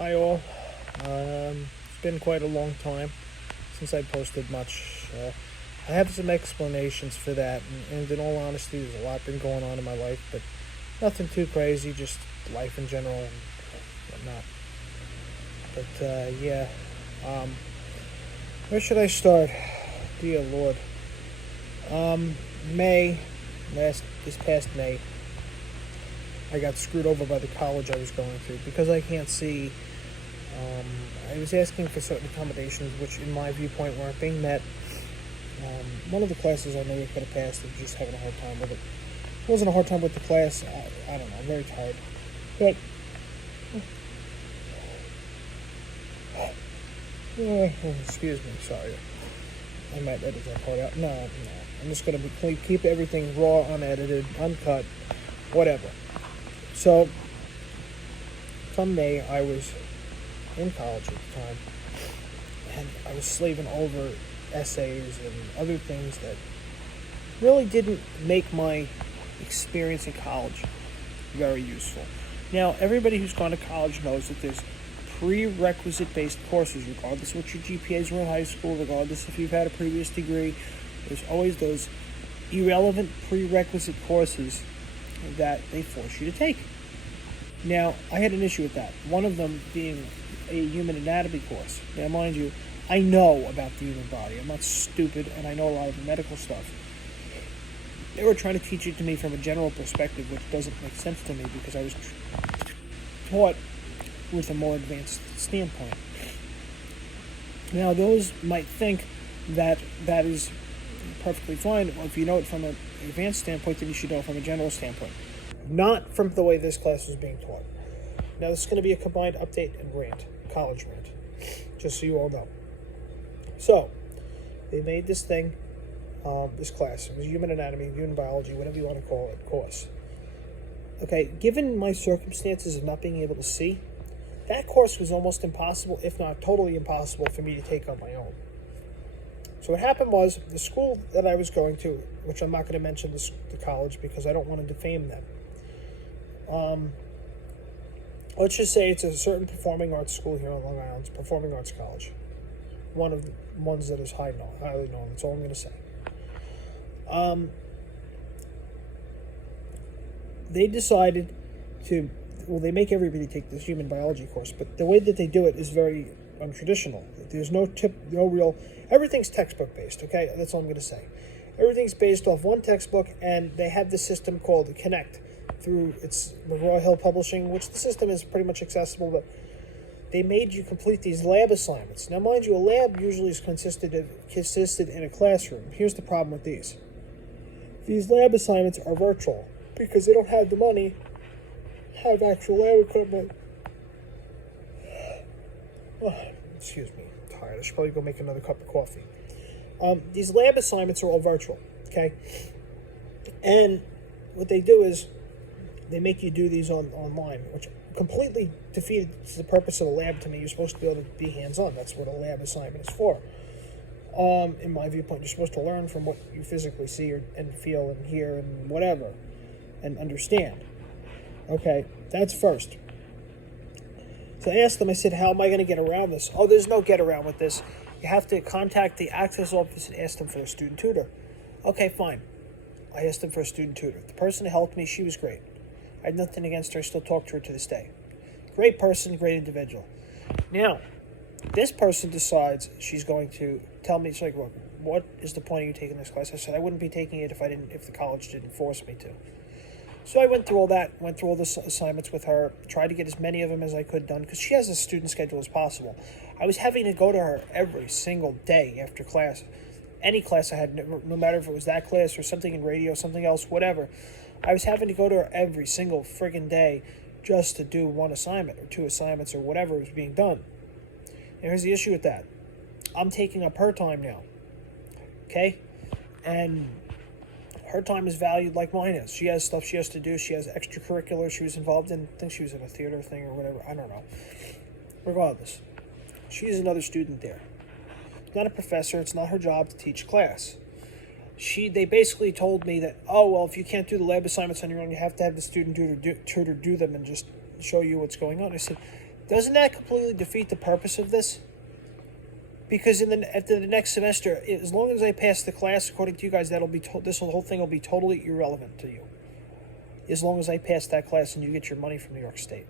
Hi all. It's been quite a long time since I posted much. I have some explanations for that, and in all honesty, there's a lot been going on in my life, but nothing too crazy, just life in general and whatnot. But yeah, um, where should I start? Dear Lord. Um, May, this past May, I got screwed over by the college I was going to because I can't see. Um, I was asking for certain accommodations, which, in my viewpoint, weren't being met. One of the classes I knew I could have passed, and just having a hard time with it. It wasn't a hard time with the class. I don't know. I'm very tired. But excuse me. Sorry. I might edit that part out. No. I'm just gonna keep everything raw, unedited, uncut, whatever. So, come May, I was in college at the time, and I was slaving over essays and other things that really didn't make my experience in college very useful. Now, everybody who's gone to college knows that there's prerequisite based courses, regardless of what your GPAs were in high school, regardless if you've had a previous degree. There's always those irrelevant prerequisite courses that they force you to take. Now, I had an issue with that. One of them being a human anatomy course. Now, mind you, I know about the human body. I'm not stupid, and I know a lot of the medical stuff. They were trying to teach it to me from a general perspective, which doesn't make sense to me because I was taught with a more advanced standpoint. Now, those might think that that is perfectly fine. Well, if you know it from an advanced standpoint, then you should know it from a general standpoint. Not from the way this class was being taught. Now, this is going to be a combined update and rant, college rant, just so you all know. So, they made this thing, this class. It was human anatomy, human biology, whatever you want to call it, course. Okay, given my circumstances of not being able to see, that course was almost impossible, if not totally impossible, for me to take on my own. So what happened was, the school that I was going to, which I'm not going to mention the college because I don't want to defame them. Let's just say it's a certain performing arts school here on Long Island. It's Performing Arts College. One of the ones that is highly known. That's all I'm going to say. They decided to, they make everybody take this human biology course, but the way that they do it is very untraditional. There's no real, everything's textbook based, okay? That's all I'm going to say. Everything's based off one textbook, and they have this system called the Connect through its McGraw-Hill Publishing, which the system is pretty much accessible, but they made you complete these lab assignments. Now, mind you, a lab usually is consisted in a classroom. Here's the problem with these. These lab assignments are virtual because they don't have the money to have actual lab equipment. Oh, excuse me, I'm tired. I should probably go make another cup of coffee. These lab assignments are all virtual, okay? And what they do is they make you do these online, which completely defeats the purpose of the lab to me. You're supposed to be able to be hands-on. That's what a lab assignment is for. In my viewpoint, you're supposed to learn from what you physically see and feel and hear and whatever, and understand. Okay, that's first. So I asked them, I said, how am I going to get around this? Oh, there's no get around with this. You have to contact the access office and ask them for a student tutor. Okay, fine. I asked them for a student tutor. The person who helped me, she was great. I had nothing against her. I still talk to her to this day. Great person, great individual. Now, this person decides she's going to tell me, it's like, look, what is the point of you taking this class? I said, I wouldn't be taking it if the college didn't force me to. So I went through all that, went through all the assignments with her, tried to get as many of them as I could done, because she has a student schedule as possible. I was having to go to her every single day after class. Any class I had, no matter if it was that class or something in radio, something else, whatever. I was having to go to her every single friggin' day just to do one assignment or two assignments or whatever was being done. And here's the issue with that. I'm taking up her time now, okay? And her time is valued like mine is. She has stuff she has to do. She has extracurricular she was involved in. I think she was in a theater thing or whatever. I don't know. Regardless, she's another student there. Not a professor. It's not her job to teach class. They basically told me that, oh, well, if you can't do the lab assignments on your own, you have to have the student tutor do them and just show you what's going on. I said, Doesn't that completely defeat the purpose of this? Because after the next semester, as long as I pass the class, according to you guys, this whole thing will be totally irrelevant to you. As long as I pass that class and you get your money from New York State.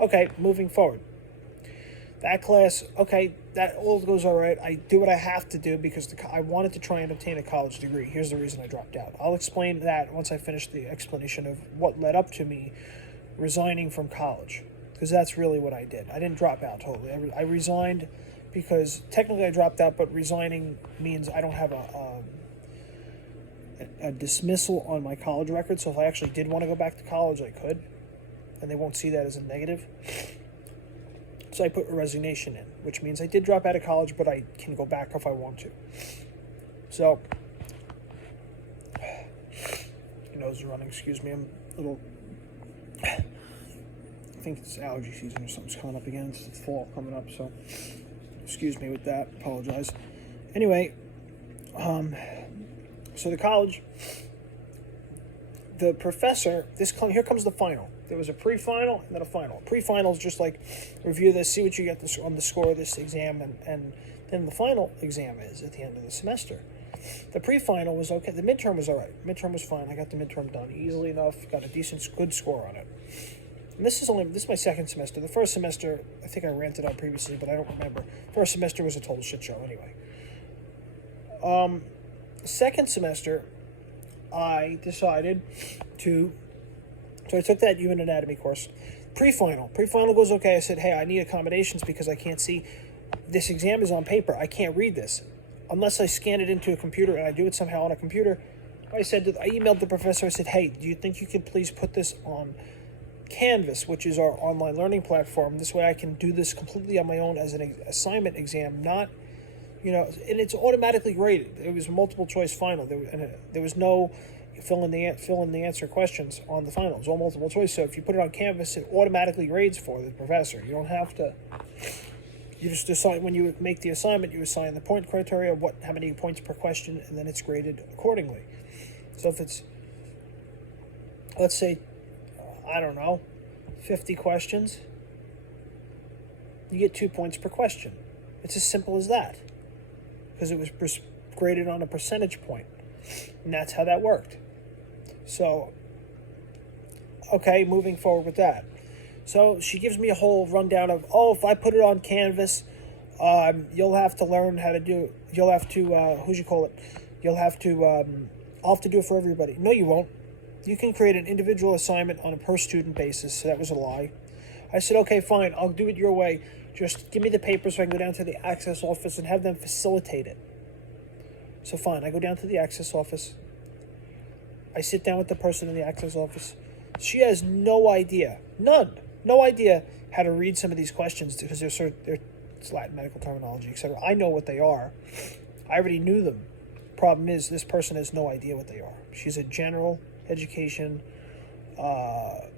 Okay, moving forward. That class, okay, that all goes all right. I do what I have to do because I wanted to try and obtain a college degree. Here's the reason I dropped out. I'll explain that once I finish the explanation of what led up to me resigning from college. Because that's really what I did. I didn't drop out totally. I resigned because technically I dropped out, but resigning means I don't have a dismissal on my college record. So if I actually did want to go back to college, I could. And they won't see that as a negative. So I put a resignation in, which means I did drop out of college, but I can go back if I want to. So, your nose is running, excuse me. I'm a little... I think it's allergy season or something's coming up again. It's the fall coming up, so excuse me with that. Apologize. Anyway, so the college, the professor, here comes the final. There was a pre-final and then a final. Pre-final is just like review this, see what you get on the score of this exam, and then the final exam is at the end of the semester. The pre-final was okay. The midterm was all right. Midterm was fine. I got the midterm done easily enough. Got a good score on it. And this is my second semester. The first semester, I think I ranted on previously, but I don't remember. First semester was a total shit show anyway. Second semester, I decided to... So I took that human anatomy course. Pre-final goes okay. I said, hey, I need accommodations because I can't see. This exam is on paper. I can't read this. Unless I scan it into a computer and I do it somehow on a computer. I emailed the professor. I said, hey, do you think you could please put this on Canvas, which is our online learning platform? This way I can do this completely on my own as an assignment exam, not, and it's automatically graded. It was a multiple choice final. There was no fill in the answer questions on the final. It was all multiple choice. So if you put it on Canvas, it automatically grades for the professor. You don't have to. You just decide when you make the assignment, you assign the point criteria, how many points per question, and then it's graded accordingly. So if it's, let's say, 50 questions, you get 2 points per question. It's as simple as that. Because it was graded on a percentage point. And that's how that worked. So, okay, moving forward with that. So she gives me a whole rundown of, if I put it on Canvas, you'll have to learn how to do, you'll have to, I'll have to do it for everybody. No, you won't. You can create an individual assignment on a per-student basis. So that was a lie. I said, okay, fine, I'll do it your way. Just give me the paper so I can go down to the access office and have them facilitate it. So fine, I go down to the access office. I sit down with the person in the access office. She has no idea, no idea how to read some of these questions because it's Latin medical terminology, etc. I know what they are. I already knew them. Problem is, this person has no idea what they are. She's a general education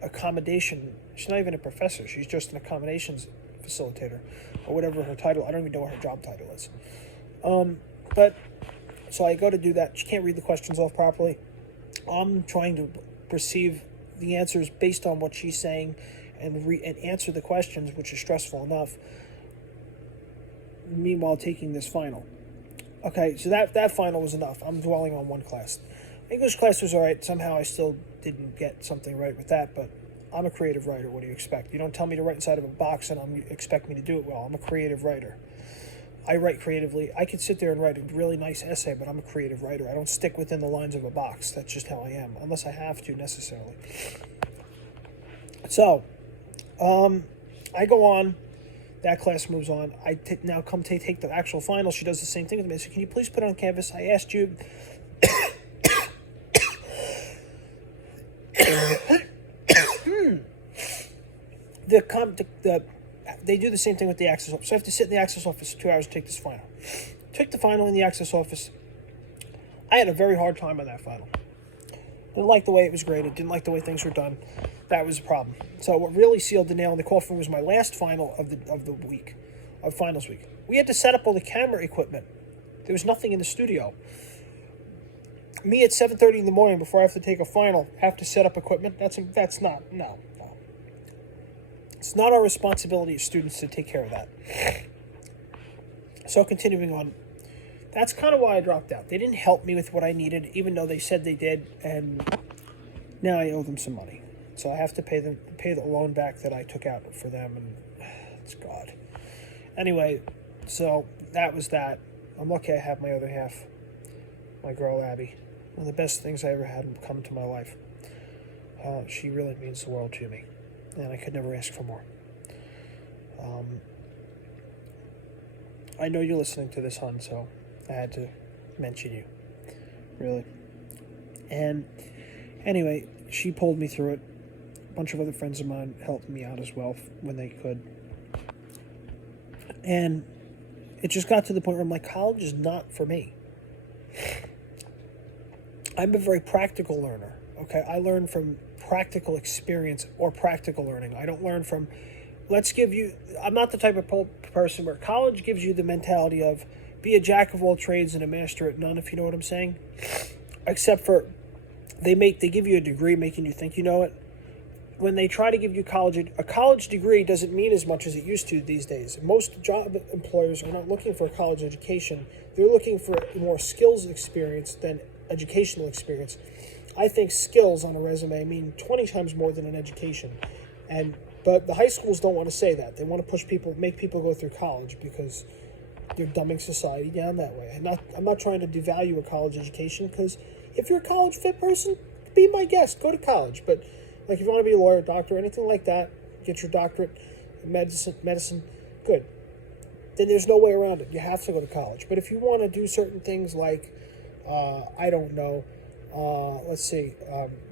accommodation. She's not even a professor. She's just an accommodations facilitator or whatever her title. I don't even know what her job title is. So I go to do that. She can't read the questions off properly. I'm trying to perceive the answers based on what she's saying and answer the questions, which is stressful enough. Meanwhile, taking this final. Okay, so that final was enough. I'm dwelling on one class. English class was all right. Somehow I still didn't get something right with that, but I'm a creative writer. What do you expect? You don't tell me to write inside of a box and expect me to do it well. I'm a creative writer. I write creatively. I could sit there and write a really nice essay, but I'm a creative writer. I don't stick within the lines of a box. That's just how I am, unless I have to necessarily. So, I go on. That class moves on. I now come to take the actual final. She does the same thing with me. I said, can you please put it on Canvas? I asked you... They do the same thing with the access office. So I have to sit in the access office for 2 hours to take this final. Took the final in the access office. I had a very hard time on that final. Didn't like the way it was graded. Didn't like the way things were done. That was a problem. So what really sealed the nail in the coffin was my last final of the week, of finals week. We had to set up all the camera equipment. There was nothing in the studio. Me at 7:30 in the morning before I have to take a final, have to set up equipment. No. It's not our responsibility as students to take care of that. So continuing on, that's kind of why I dropped out. They didn't help me with what I needed, even though they said they did, and now I owe them some money. So I have to pay the loan back that I took out for them, and it's God. Anyway, so that was that. I'm lucky I have my other half, my girl Abby. One of the best things I ever had come to my life. She really means the world to me, and I could never ask for more. I know you're listening to this, hon, so I had to mention you. Really. And anyway, she pulled me through it. A bunch of other friends of mine helped me out as well when they could. And it just got to the point where I'm like, college is not for me. I'm a very practical learner. Okay, I learn from practical experience or practical learning. I don't learn from, I'm not the type of person where college gives you the mentality of be a jack of all trades and a master at none, if you know what I'm saying. Except for they give you a degree making you think you know it. When they try to give you a college degree doesn't mean as much as it used to these days. Most job employers are not looking for a college education. They're looking for more skills experience than educational experience. I think skills on a resume mean 20 times more than an education. But the high schools don't want to say that. They want to make people go through college because they're dumbing society down that way. I'm not trying to devalue a college education, because if you're a college fit person, be my guest, go to college. But like if you want to be a lawyer, doctor, anything like that, get your doctorate in medicine, good. Then there's no way around it. You have to go to college. But if you want to do certain things like, I don't know,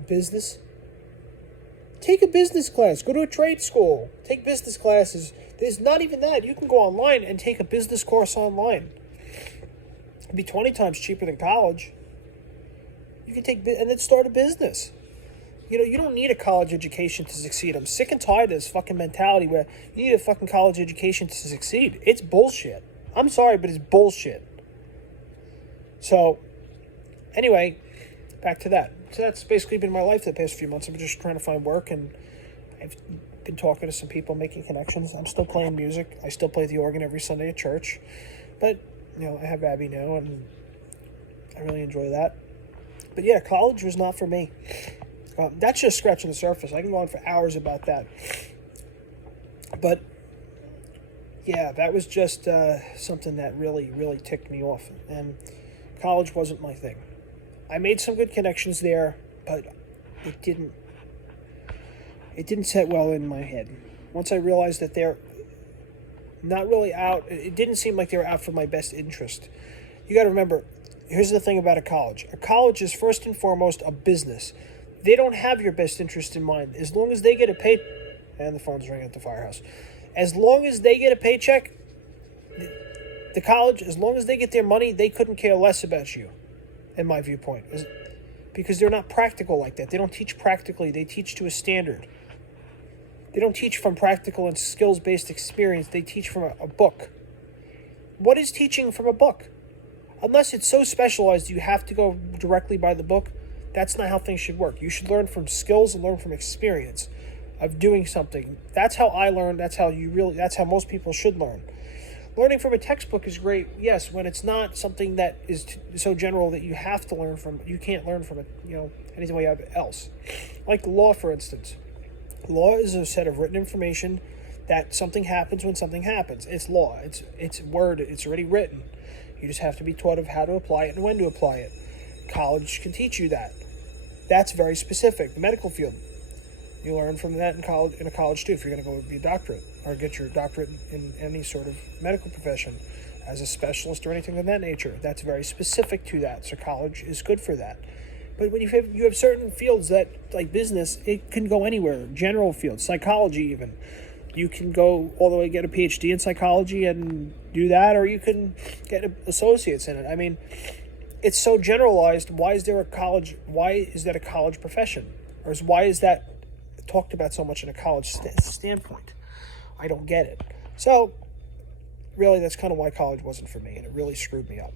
business, take a business class. Go to a trade school. Take business classes. There's not even that. You can go online and take a business course online. It'd be 20 times cheaper than college. You can and then start a business. You don't need a college education to succeed. I'm sick and tired of this fucking mentality where you need a fucking college education to succeed. It's bullshit. I'm sorry, but it's bullshit. So, anyway, back to that. So that's basically been my life the past few months. I'm just trying to find work, and I've been talking to some people, making connections. I'm still playing music. I still play the organ every Sunday at church. But, I have Abby now, and I really enjoy that. But yeah, college was not for me. That's just scratching the surface. I can go on for hours about that. But, yeah, that was just something that really, really ticked me off. And college wasn't my thing. I made some good connections there, but it didn't set well in my head. Once I realized that they're not really out, it didn't seem like they were out for my best interest. You got to remember, here's the thing about a college. A college is first and foremost a business. They don't have your best interest in mind. As long as they get a pay, and the phone's ringing at the firehouse. As long as they get a paycheck, the college, as long as they get their money, they couldn't care less about you, in my viewpoint. Because they're not practical like that. They don't teach practically. They teach to a standard. They don't teach from practical and skills-based experience. They teach from a book. What is teaching from a book? Unless it's so specialized you have to go directly by the book, that's not how things should work. You should learn from skills and learn from experience of doing something. That's how I learned. That's how most people should learn. Learning from a textbook is great, yes, when it's not something that is so general that you have to learn from. You can't learn from it, anything else. Like law, for instance. Law is a set of written information that something happens when something happens. It's law. It's word. It's already written. You just have to be taught of how to apply it and when to apply it. College can teach you that. That's very specific. The medical field, you learn from that in a college too. If you're going to go be a doctorate or get your doctorate in any sort of medical profession as a specialist or anything of that nature, that's very specific to that. So college is good for that. But when you have certain fields that, like business, it can go anywhere. General fields, psychology even. You can go all the way get a PhD in psychology and do that, or you can get associates in it. I mean, it's so generalized. Why is that a college profession? Or why is that talked about so much in a college standpoint? I don't get it. So, really, that's kind of why college wasn't for me, and it really screwed me up.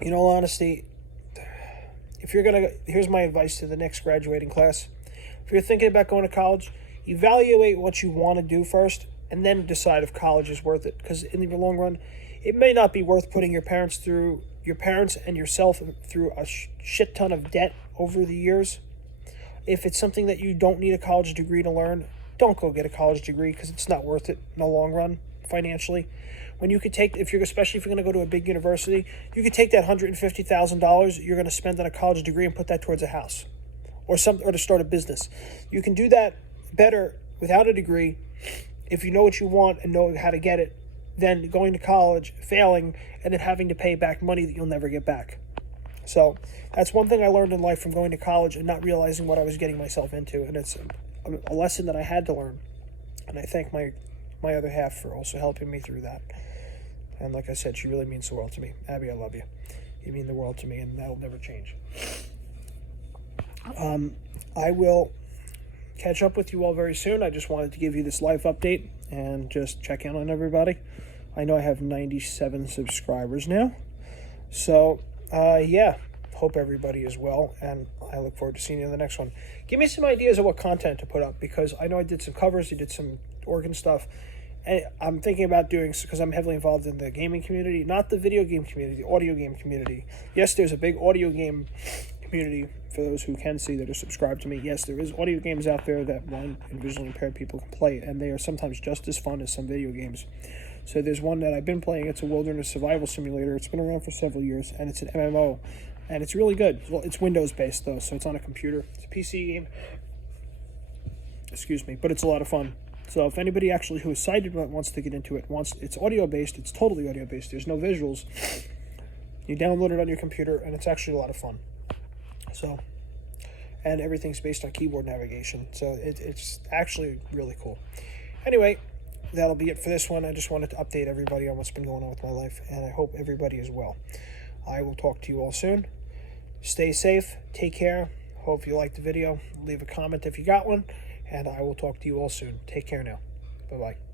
In all honesty, here's my advice to the next graduating class. If you're thinking about going to college, evaluate what you want to do first, and then decide if college is worth it. Because in the long run, it may not be worth putting your parents and yourself through a shit ton of debt over the years. If it's something that you don't need a college degree to learn, don't go get a college degree, because it's not worth it in the long run financially. When you could take, especially if you're going to go to a big university, you could take that $150,000 you're going to spend on a college degree and put that towards a house, or to start a business. You can do that better without a degree if you know what you want and know how to get it, than going to college, failing, and then having to pay back money that you'll never get back. So that's one thing I learned in life from going to college and not realizing what I was getting myself into, and it's a lesson that I had to learn. And I thank my other half for also helping me through that. And like I said, she really means the world to me. Abby, I love you. You mean the world to me, and that'll never change. I will catch up with you all very soon. I just wanted to give you this live update and just check in on everybody. I know I have 97 subscribers now. So, yeah, hope everybody is well, and I look forward to seeing you in the next one. Give me some ideas of what content to put up, because I know I did some covers, I did some organ stuff, and I'm thinking about doing, because I'm heavily involved in the gaming community, not the video game community, the audio game community. Yes, there's a big audio game community for those who can see that are subscribed to me. Yes, there is audio games out there that blind and visually impaired people can play, and they are sometimes just as fun as some video games. So there's one that I've been playing. It's a wilderness survival simulator. It's been around for several years, and it's an MMO, and it's really good. Well, it's Windows-based, though, so it's on a computer. It's a PC game. Excuse me, but it's a lot of fun. So if anybody actually who is sighted wants to get into it, it's audio-based. It's totally audio-based. There's no visuals. You download it on your computer, and it's actually a lot of fun. So, and everything's based on keyboard navigation. So it's actually really cool. Anyway, that'll be it for this one. I just wanted to update everybody on what's been going on with my life, and I hope everybody is well. I will talk to you all soon. Stay safe. Take care. Hope you liked the video. Leave a comment if you got one, and I will talk to you all soon. Take care now. Bye-bye.